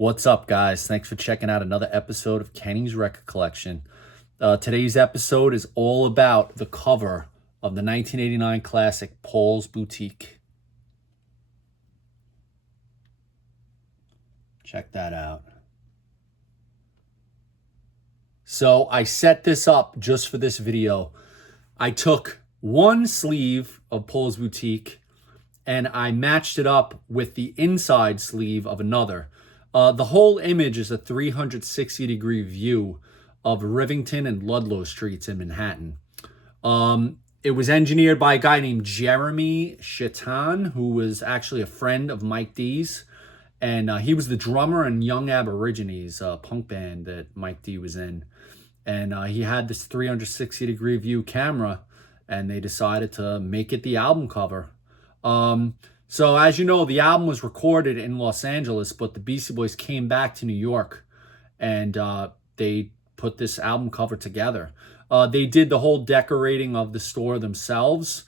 What's up, guys? Thanks for checking out another episode of Kenny's Record Collection. Today's episode is all about the cover of the 1989 classic Pauls Boutique. Check that out. So I set this up just for this video. I took one sleeve of Pauls Boutique and I matched it up with the inside sleeve of another. The whole image is a 360-degree view of Rivington and Ludlow Streets in Manhattan. It was engineered by a guy named Jeremy Chitan, who was actually a friend of Mike D's. And he was the drummer in Young Aborigines, a punk band that Mike D was in. And he had this 360-degree view camera, and they decided to make it the album cover. So as you know, the album was recorded in Los Angeles, but the Beastie Boys came back to New York and they put this album cover together. They did the whole decorating of the store themselves.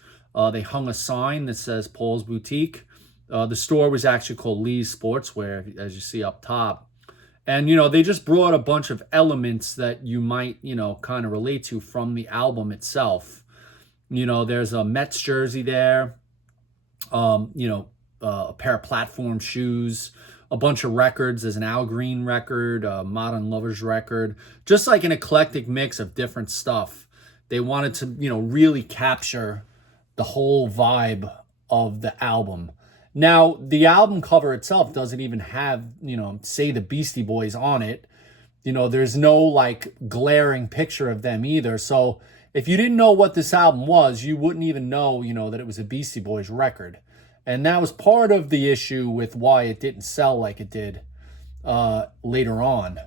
They hung a sign that says Pauls Boutique. The store was actually called Lee's Sportswear, as you see up top. And, they just brought a bunch of elements that you might, kind of relate to from the album itself. There's a Mets jersey there. A pair of platform shoes, a bunch of records. There's an Al Green record, a Modern Lovers record, just like an eclectic mix of different stuff. They wanted to, really capture the whole vibe of the album. Now, the album cover itself doesn't even have, say the Beastie Boys on it. There's no glaring picture of them either. So if you didn't know what this album was, you wouldn't even know, that it was a Beastie Boys record. And that was part of the issue with why it didn't sell like it did later on.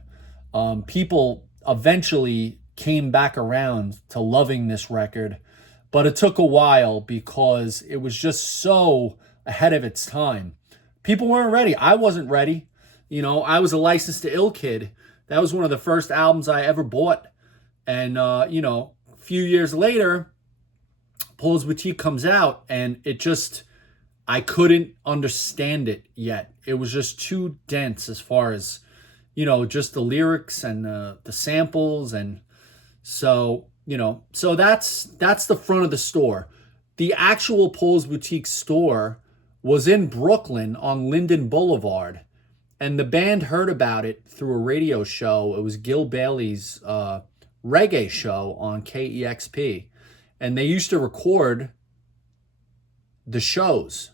People eventually came back around to loving this record, but it took a while because it was just so ahead of its time. People weren't ready. I wasn't ready. I was a License to Ill kid. That was one of the first albums I ever bought. And, a few years later, Pauls Boutique comes out, and I couldn't understand it yet. It was just too dense as far as, just the lyrics and the samples. And so, so that's the front of the store. The actual Pauls Boutique store was in Brooklyn on Linden Boulevard. And the band heard about it through a radio show. It was Gil Bailey's reggae show on KEXP. And they used to record the shows.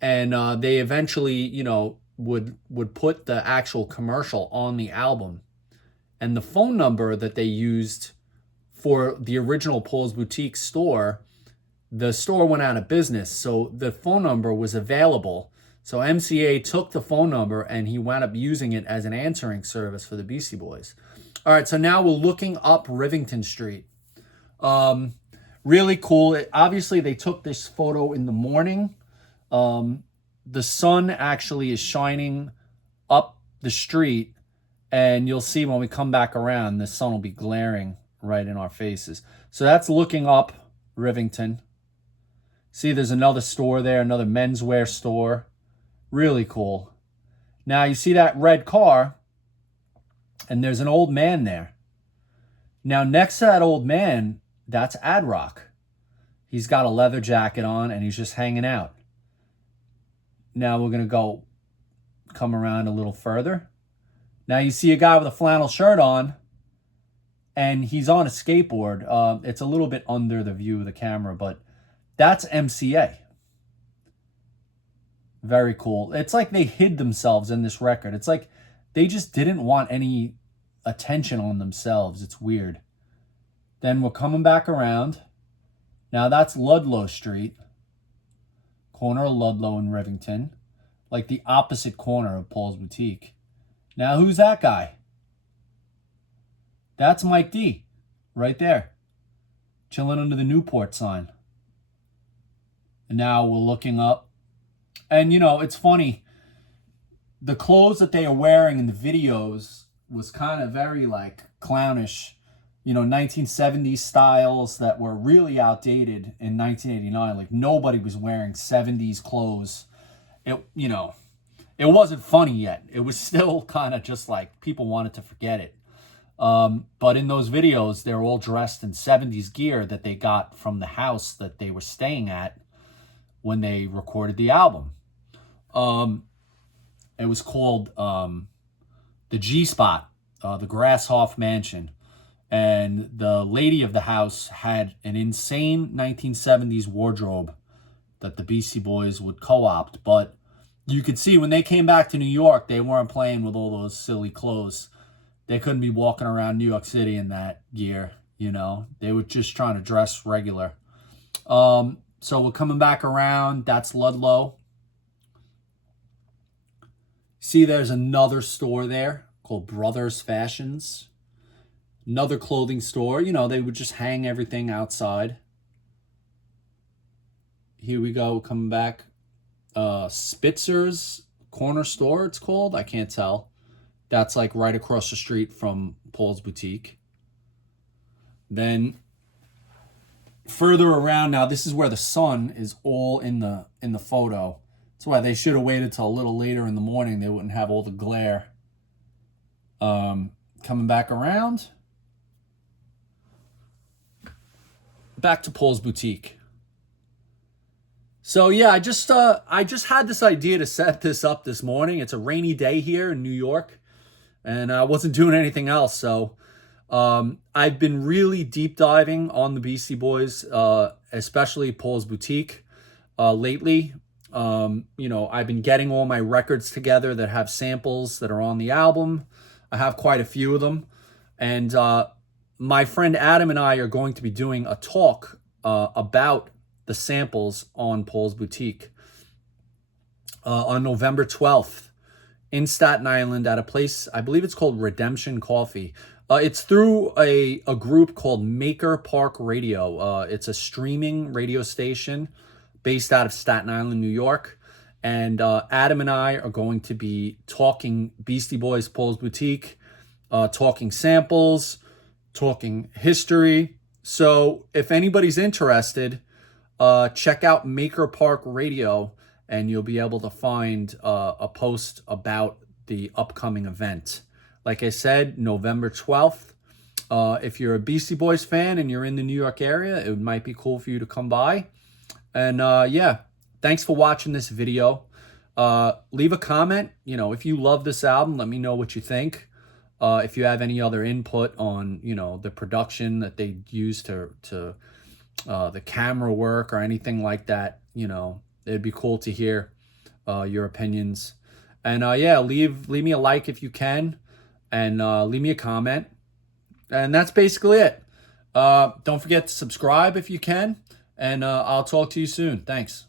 And they eventually, would put the actual commercial on the album. And the phone number that they used for the original Pauls Boutique store, the store went out of business. So the phone number was available. So MCA took the phone number and he wound up using it as an answering service for the Beastie Boys. All right, so now we're looking up Rivington Street. Really cool. Obviously, they took this photo in the morning. The sun actually is shining up the street, and you'll see when we come back around, the sun will be glaring right in our faces. So that's looking up Rivington. See, there's another store there, another menswear store. Really cool. Now, you see that red car, and there's an old man there. Now, next to that old man, that's Ad Rock. He's got a leather jacket on, and he's just hanging out. Now we're going to come around a little further. Now you see a guy with a flannel shirt on, and he's on a skateboard. It's a little bit under the view of the camera, but that's MCA. Very cool. It's like they hid themselves in this record. It's like they just didn't want any attention on themselves. It's weird. Then we're coming back around. Now that's Ludlow Street. Corner of Ludlow and Rivington. Like the opposite corner of Pauls Boutique. Now who's that guy? That's Mike D. Right there. Chilling under the Newport sign. And now we're looking up. And, it's funny. The clothes that they are wearing in the videos was kind of very, clownish. 1970s styles that were really outdated in 1989. Like, nobody was wearing 70s clothes. it wasn't funny yet. It was still kind of just like people wanted to forget it. But in those videos, they're all dressed in 70s gear that they got from the house that they were staying at when they recorded the album. It was called the G Spot, the Grasshoff Mansion. And the lady of the house had an insane 1970s wardrobe that the Beastie Boys would co-opt. But you could see when they came back to New York, they weren't playing with all those silly clothes. They couldn't be walking around New York City in that gear, you know. They were just trying to dress regular. So we're coming back around. That's Ludlow. See, there's another store there called Brothers Fashions. Another clothing store. You know, they would just hang everything outside. Here we go, coming back. Spitzer's Corner Store, it's called. I can't tell. That's like right across the street from Paul's Boutique. Then further around now, this is where the sun is all in the photo. That's why they should have waited till a little later in the morning. They wouldn't have all the glare. Coming back around. Back to Paul's Boutique. So yeah, I just had this idea to set this up this morning. It's a rainy day here in New York, and I wasn't doing anything else. So I've been really deep diving on the Beastie Boys, especially Paul's Boutique, lately. You know, I've been getting all my records together that have samples that are on the album. I have quite a few of them, and my friend Adam and I are going to be doing a talk about the samples on Paul's Boutique on November 12th in Staten Island at a place, I believe it's called Redemption Coffee. It's through a group called Maker Park Radio. It's a streaming radio station based out of Staten Island, New York. And Adam and I are going to be talking Beastie Boys Pauls Boutique, talking samples, talking history. So if anybody's interested, check out Maker Park Radio, and you'll be able to find a post about the upcoming event. Like I said, November 12th. If you're a Beastie Boys fan and you're in the New York area, it might be cool for you to come by. And yeah, thanks for watching this video. Leave a comment. You know, if you love this album, let me know what you think. If you have any other input on, you know, the production that they use to the camera work or anything like that, you know, it'd be cool to hear your opinions. And yeah, leave me a like if you can, and leave me a comment. And that's basically it. Don't forget to subscribe if you can, and I'll talk to you soon. Thanks.